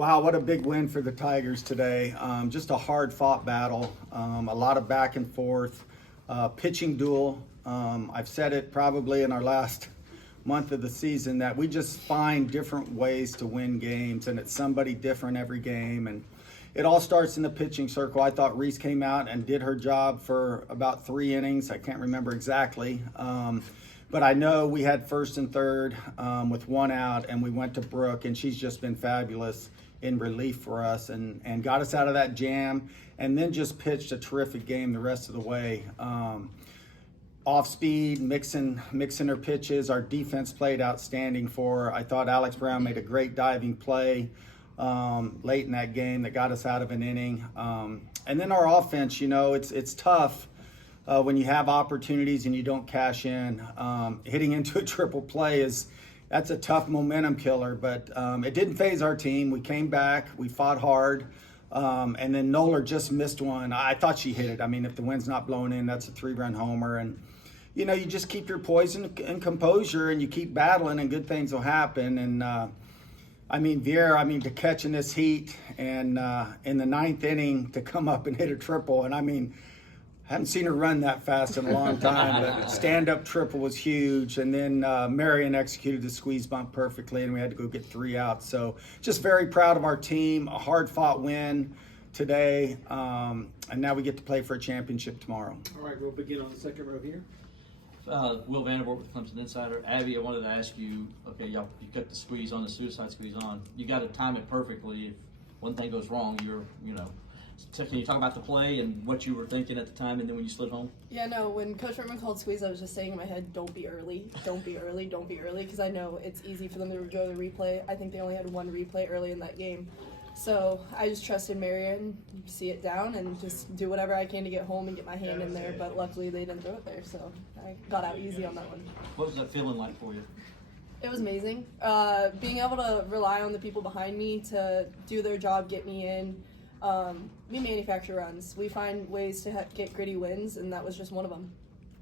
Wow, what a big win for the Tigers today. Just a hard-fought battle, a lot of back and forth, pitching duel. I've said it probably in our last month of the season that we just find different ways to win games, and it's somebody different every game. And it all starts in the pitching circle. I thought Reese came out and did her job for about 3 innings. I can't remember exactly. But I know we had first and third with 1 out, and we went to Brooke, and she's just been fabulous in relief for us and got us out of that jam, and then just pitched a terrific game the rest of the way. Off speed, mixing her pitches. Our defense played outstanding for her. I thought Alex Brown made a great diving play late in that game that got us out of an inning. And then our offense, it's tough when you have opportunities and you don't cash in. Hitting into a triple play that's a tough momentum killer, but it didn't phase our team. We came back, we fought hard, and then Noller just missed one. I thought she hit it. I mean, if the wind's not blowing in, that's a 3-run homer. And, you just keep your poise and composure, and you keep battling, and good things will happen. And, Vieira, to catch in this heat and in the 9th inning to come up and hit a triple, and I haven't seen her run that fast in a long time, but stand-up triple was huge. And then Marion executed the squeeze bump perfectly, and we had to go get 3 outs. So just very proud of our team, a hard-fought win today, and now we get to play for a championship tomorrow. All right, we'll begin on the second row here. Will Vanderbilt with Clemson Insider. Abby, I wanted to ask you, okay, you cut the squeeze on, the suicide squeeze on. You got to time it perfectly. If one thing goes wrong, So can you talk about the play and what you were thinking at the time and then when you slid home? Yeah, no, when Coach Rittman called squeeze, I was just saying in my head, don't be early, don't be early, don't be early, because I know it's easy for them to go to the replay. I think they only had 1 replay early in that game. So I just trusted Marion, see it down, and just do whatever I can to get home and get my hand in there, but luckily they didn't throw it there, so I got out easy on that one. What was that feeling like for you? It was amazing. Being able to rely on the people behind me to do their job, get me in. We manufacture runs. We find ways to get gritty wins, and that was just one of them.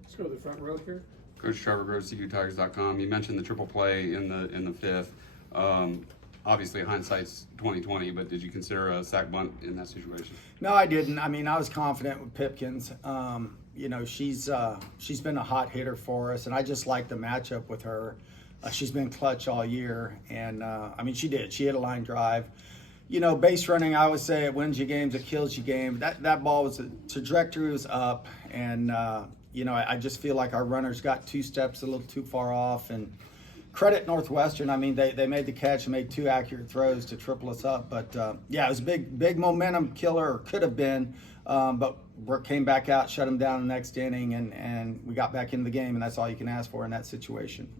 Let's go to the front row here. Coach Trevor Gross, CQTigers.com. You mentioned the triple play in the 5th. Obviously, hindsight's 20/20, but did you consider a sack bunt in that situation? No, I didn't. I was confident with Pipkins. She's been a hot hitter for us, and I just like the matchup with her. She's been clutch all year, and she did. She hit a line drive. Base running, I always say it wins you games, it kills you games. That ball the trajectory was up, and I just feel like our runners got 2 steps a little too far off. And credit Northwestern, they made the catch and made 2 accurate throws to triple us up. But it was a big momentum killer, or could have been. But Brooke came back out, shut him down the next inning, and we got back into the game, and that's all you can ask for in that situation.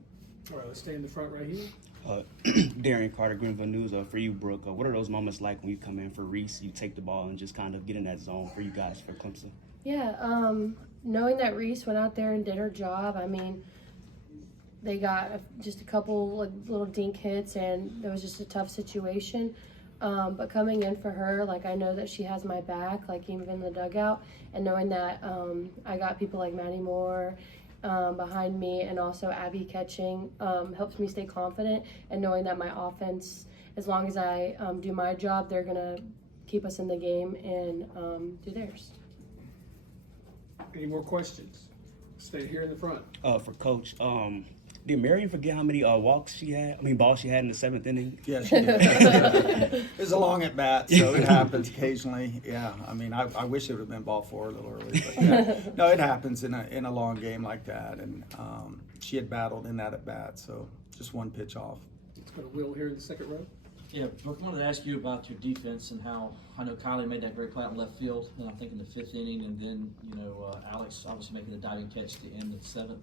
All right, let's stay in the front right here. Darian Carter, Greenville News. For you, Brooke, what are those moments like when you come in for Reese, you take the ball and just kind of get in that zone for you guys for Clemson? Yeah, knowing that Reese went out there and did her job, they got just a couple little dink hits, and it was just a tough situation. But coming in for her, I know that she has my back, even in the dugout, and knowing that I got people like Maddie Moore behind me, and also Abby catching helps me stay confident, and knowing that my offense, as long as I do my job, they're gonna keep us in the game and do theirs. Any more questions? Stay here in the front. For Coach, did Marion forget how many balls she had in the 7th inning? Yeah, she did. It was a long at bat, so it happens occasionally. Yeah, I wish it would have been ball 4 a little early, but yeah. No, it happens in a long game like that, and she had battled in that at bat, so just 1 pitch off. Let's go to Will here in the second row. Yeah, Brooke, I wanted to ask you about your defense and how I know Kylie made that great play out in left field, I think in the 5th inning, and then Alex obviously making the diving catch at the end of the 7th.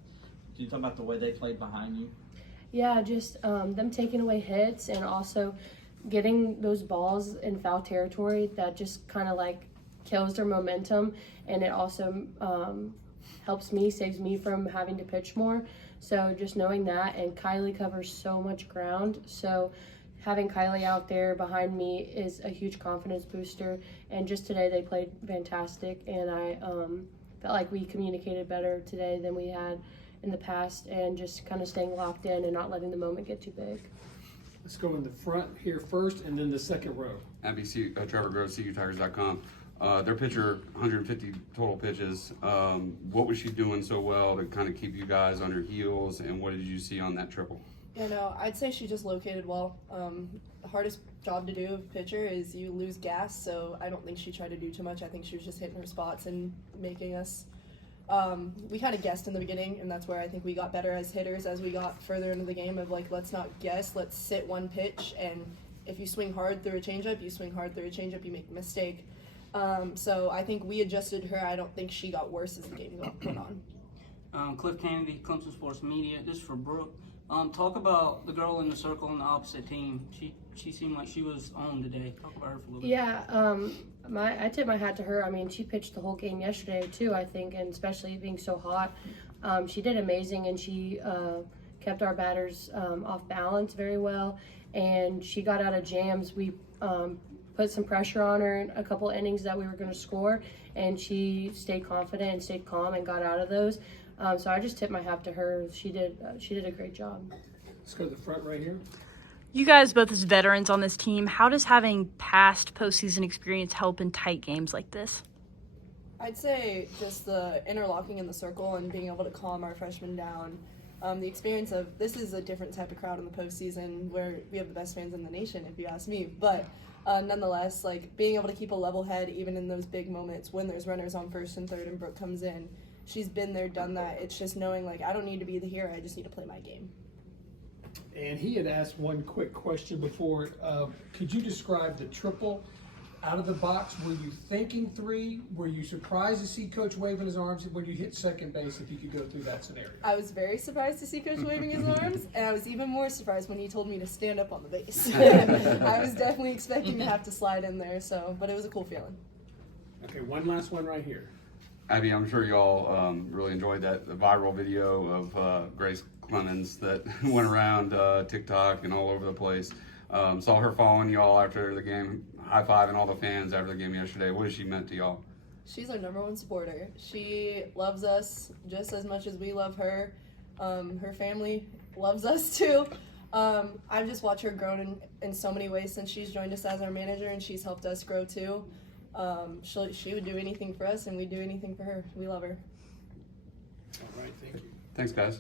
Can you talk about the way they played behind you? Yeah, just them taking away hits, and also getting those balls in foul territory that just kind of kills their momentum, and it also helps me, saves me from having to pitch more. So just knowing that, and Kylie covers so much ground, so having Kylie out there behind me is a huge confidence booster. And just today they played fantastic, and I felt like we communicated better today than we had in the past, and just kind of staying locked in and not letting the moment get too big. Let's go in the front here first and then the second row. Trevor Groves, CUTigers.com. Their pitcher, 150 total pitches. What was she doing so well to kind of keep you guys on your heels, and what did you see on that triple? You know, I'd say she just located well. The hardest job to do of a pitcher is you lose gas, so I don't think she tried to do too much. I think she was just hitting her spots and making us. We kind of guessed in the beginning, and that's where I think we got better as hitters as we got further into the game of like, let's not guess, let's sit one pitch, and if you swing hard through a changeup, you swing hard through a changeup, you make a mistake. So I think we adjusted her. I don't think she got worse as the game went on. Cliff Kennedy, Clemson Sports Media. This is for Brooke. Talk about the girl in the circle on the opposite team. She seemed like she was on today. Talk about her for a little bit. Yeah, I tip my hat to her. I mean, she pitched the whole game yesterday too, I think, and especially being so hot. She did amazing, and she kept our batters off balance very well, and she got out of jams. We put some pressure on her in a couple innings that we were going to score, and she stayed confident and stayed calm and got out of those. So I just tip my hat to her. She did a great job. Let's go to the front right here. You guys, both as veterans on this team, how does having past postseason experience help in tight games like this? I'd say just the interlocking in the circle and being able to calm our freshmen down. The experience of this is a different type of crowd in the postseason where we have the best fans in the nation, if you ask me. But nonetheless, like being able to keep a level head even in those big moments when there's runners on first and third and Brooke comes in. She's been there, done that. It's just knowing like I don't need to be the hero. I just need to play my game. And he had asked one quick question before. Could you describe the triple out of the box? Were you thinking three? Were you surprised to see Coach waving his arms when you hit second base, if you could go through that scenario? I was very surprised to see Coach waving his arms, and I was even more surprised when he told me to stand up on the base. I was definitely expecting to have to slide in there, but it was a cool feeling. Okay, one last one right here. Abby, I'm sure y'all really enjoyed the viral video of Grace Clemens that went around TikTok and all over the place. Saw her following y'all after the game, high-fiving all the fans after the game yesterday. What has she meant to y'all? She's our #1 supporter. She loves us just as much as we love her. Her family loves us too. I've just watched her grow in so many ways since she's joined us as our manager, and she's helped us grow too. She would do anything for us, and we'd do anything for her. We love her. All right, thank you. Thanks, guys.